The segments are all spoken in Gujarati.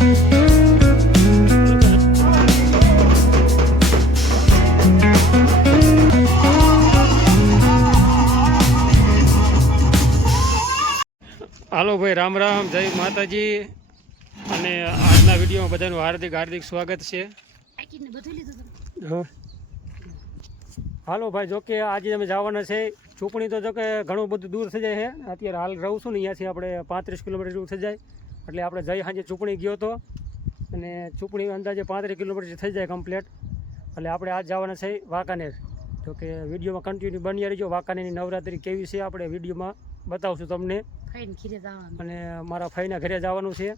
હાલો ભાઈ, રામ રામ, જય માતાજી. અને આજના વિડીયોમાં બધાનું હાર્દિક હાર્દિક સ્વાગત છે. હાલો ભાઈ, જોકે આજે અમે જવાના છે ચૂંટણી. તો જોકે ઘણું બધું દૂર થઈ જાય છે. અત્યારે હાલ રહું છું ને અહીંયાથી આપણે 35 કિલોમીટર દૂર થઈ જાય. એટલે આપણે જઈ સાંજે ચૂંટણી ગયો હતો અને ચૂંટણી અંદાજે 35 કિલોમીટર થઈ જાય કમ્પ્લીટ. એટલે આપણે આજ જવાના છે વાંકાનેર. જોકે વિડીયોમાં કન્ટિન્યુ બની રહીજો. વાંકાનેરની નવરાત્રિ કેવી છે આપણે વિડીયોમાં બતાવશું તમને. અને મારા ફઈના ઘરે જવાનું છે.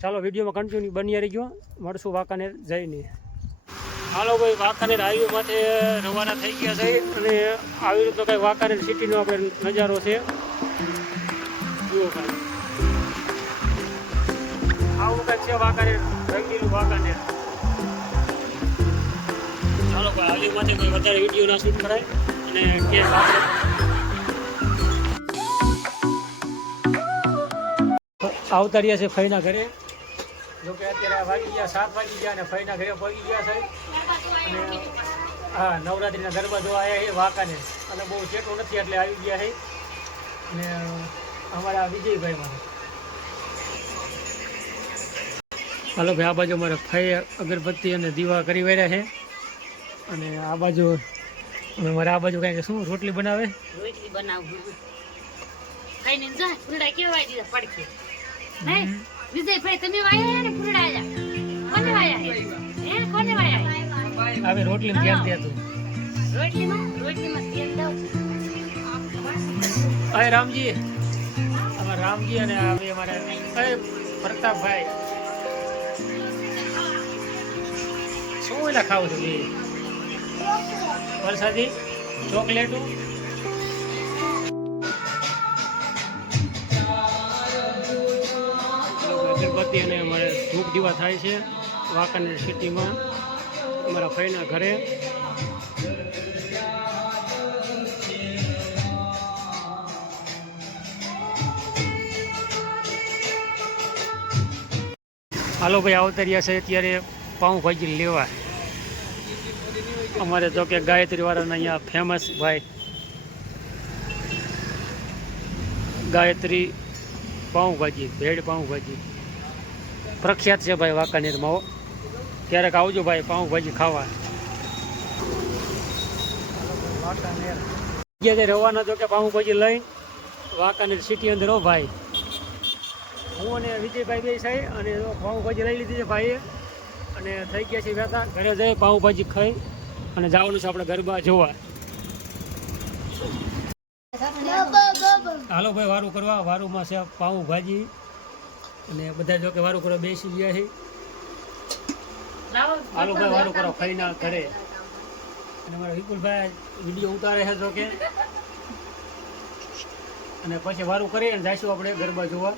ચાલો વિડીયોમાં કન્ટિન્યુ બની રહીજો. મળશું વાંકાનેર જઈને. હાલો ભાઈ, વાંકાનેર હાઈવે માથે રવાના થઈ ગયા છે. અને આવી રીતનો કંઈ વાંકાનેર સિટીનો આપણે નજારો છે. જુઓ ભાઈ, આવું કંઈક છે વાંકાનેર, રંગીલું વાંકાનેર. ચાલો ભાઈ, હાઈવે માથે કોઈ વધારે વિડીયો ના શૂટ કરાય. અને કે આવતા રહ્યા છે ફઈના ઘરે. જોકે અત્યારે વાગી ગયા 7 વાગી ગયા અને ફઈના ઘરે પહોંચી ગયા છે. અને હા, નવરાત્રિના ગરબા જોવા આવ્યા છે વાંકાનેર. અને બહુ ચેટું નથી એટલે આવી ગયા છે. અને અમારા વિજયભાઈ માટે હાલો ભાઈ, આ બાજુ અમારે ફઈ અગરબત્તી અને દીવા કરી વર્યા છે. અને આ બાજુ અમારે આ બાજુ કાંઈ શું રોટલી બનાવે? રોટલી બનાવું. ખાઈને જા ફૂલડા કેવાય દીધા પડખે. હે વિજયભાઈ, તમે વાયા ને ફૂલડા આયા? કોને વાયા હે? કોને વાયા હે? હવે રોટલી ધ્યાન દે તું. રોટલીમાં તેલ દઉં. અરે રામજી, અમારા રામજી અને હવે અમારા પ્રતાપભાઈ શું એલા ખાવું છું? વરસાદી ચોકલેટું. અગરબત્તી અને અમારે ધૂપ દીવા થાય છે વાંકાનેર સિટીમાં અમારા ફઈના ઘરે. હાલો ભાઈ, આવતા રહ્યા છે અત્યારે પાઉંભાજી લેવા. અમારે જો કે ગાયત્રી વાળાના અહીંયા ફેમસ ભાઈ ગાયત્રી પાઉંભાજી, ભેળ પાઉંભાજી પ્રખ્યાત છે ભાઈ વાંકાનેરમાં. ક્યારેક આવજો ભાઈ પાઉંભાજી ખાવા. વાંકાનેર જગ્યાએ રવાના જો કે પાઉંભાજી લઈ વાંકાનેર સિટી અંદર. હો ભાઈ, હું અને વિજયભાઈ બે છે. અને પાઉંભાજી લઈ લીધી છે ભાઈએ. અને થઈ ગયા છે વ્યાતા. ઘરે જઈ પાઉંભાજી ખાઈ અને જવાનું છે આપણે ગરબા જોવા. હાલો ભાઈ, વારું કરવા. વારુંમાં છે પાઉંભાજી. અને બધા જો કે વારું કરવા બેસી ગયા છે. હાલો ભાઈ, વારું કરો ફઈના ઘરે. અને મારા વિપુલભાઈ વિડીયો ઉતારે છે જો કે. અને પછી વારું કરી અને જઈશું આપણે ગરબા જોવા.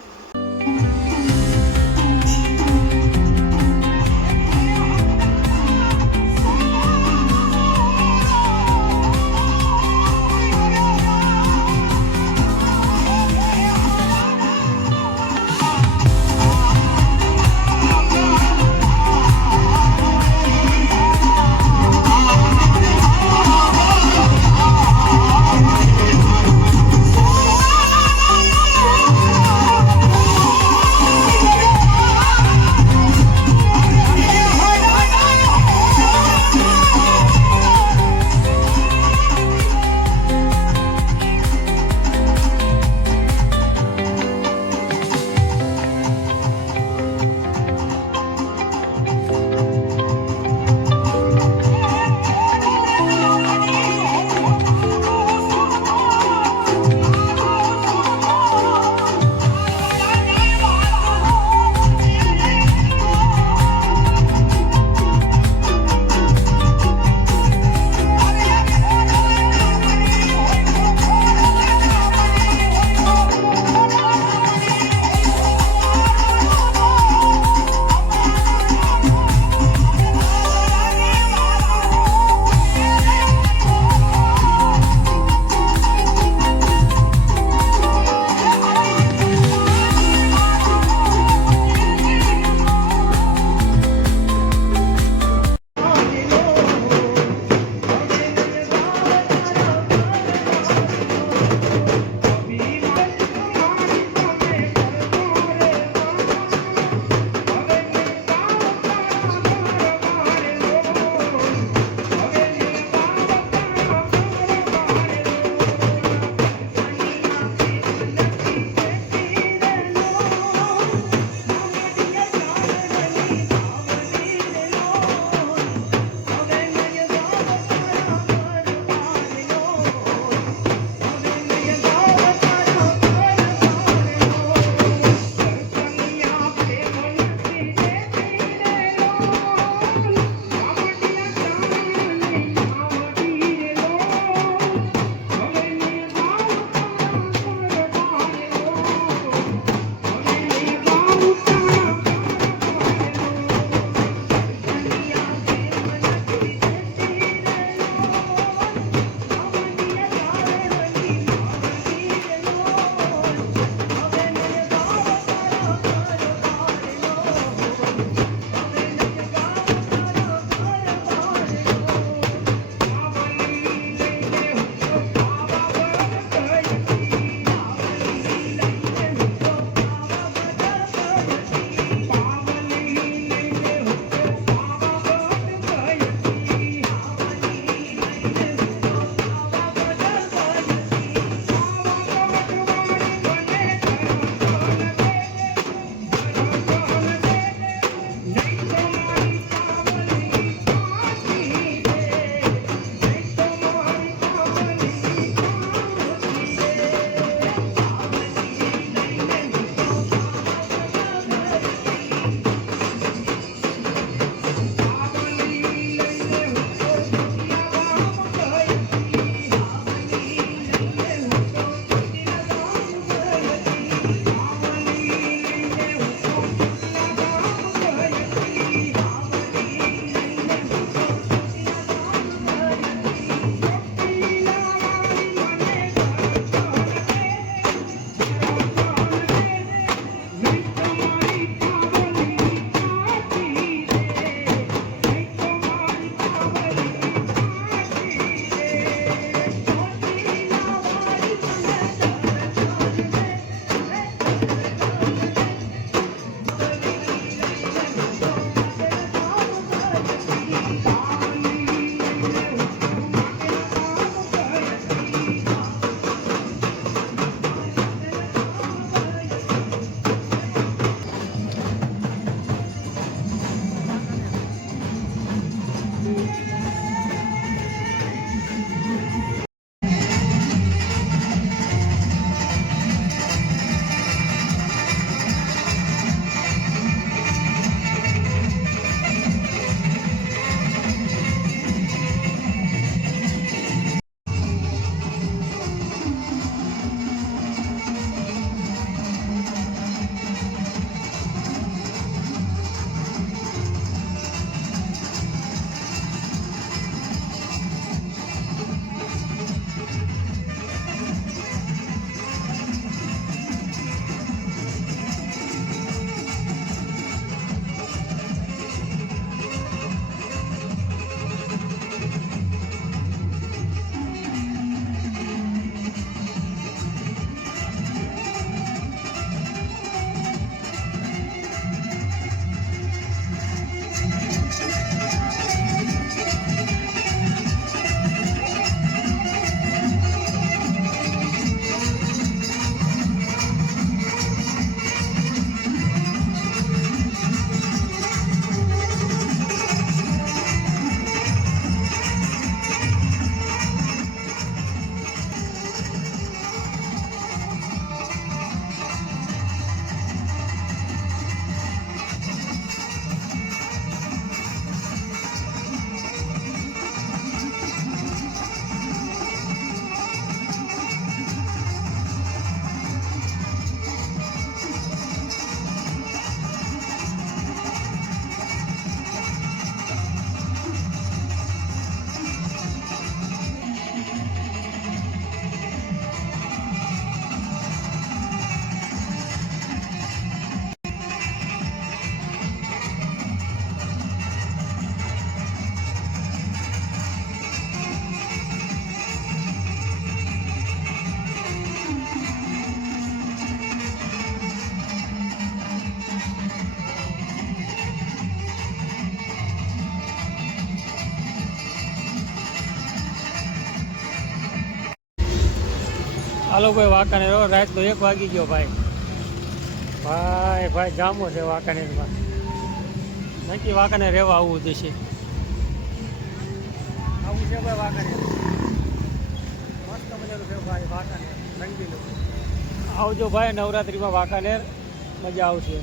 હાલો ભાઈ વાંકાનેર હો, રાતનો 1 વાગી ગયો ભાઈ. ભાઈ જામો છે વાંકાનેરમાં. નક્કી વાંકાનેર રહેવા આવવું જશે. આવું છે ભાઈ વાંકાનેર. મસ્ત મજાનું છે ભાઈ વાંકાનેર, રંગીલું. આવજો ભાઈ નવરાત્રિમાં વાંકાનેર, મજા આવશે.